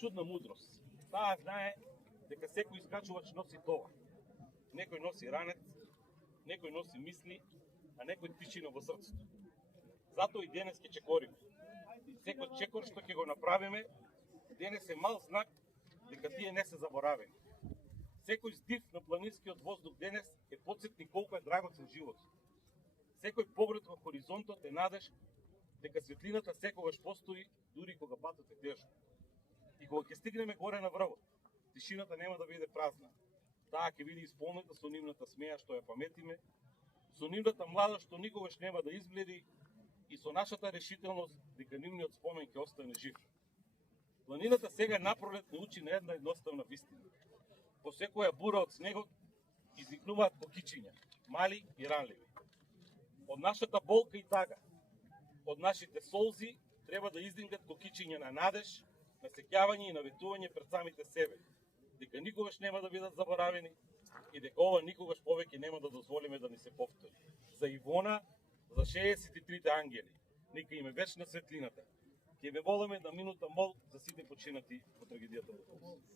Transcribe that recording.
чудна мудрост. Таа знае дека секој искачувач носи товар. Некој носи ранец, некој носи мисли, а некој тишина во срцето. Затоа и денес ќе чекориме. Секој чекор што ќе го направиме, денес е мал знак дека тие не се заборавени. Секој здив на планинскиот воздух денес е потсетник колку е драгоцен живот. Секој поглед во хоризонтот е надеж дека светлината секогаш постои, дури кога патот е тежок. И кога ќе стигнеме горе на врвот, тишината нема да биде празна. Таа ќе биде исполнета со нивната смеја што ја паметиме, со нивната младост што никогаш нема да избледи и со нашата решителност дека нивниот спомен ќе остане жив. Планината сега напролет не учи на една едноставна вистина. По секоја бура од снегот изникнуваат кокичиња, мали и ранливи. Од нашата болка и тага, од нашите солзи треба да издингат кокичиња на надеж, на сеќавање и наветување пред самите себе, дека никогаш нема да бидат заборавени и дека ова никогаш повеќе нема да дозволиме да ни се повтори. За Ивона, за 63 ангели, нека им е вечна светлината. Ќе ве молиме да минута мол за сите починати во трагедијата во Тулс.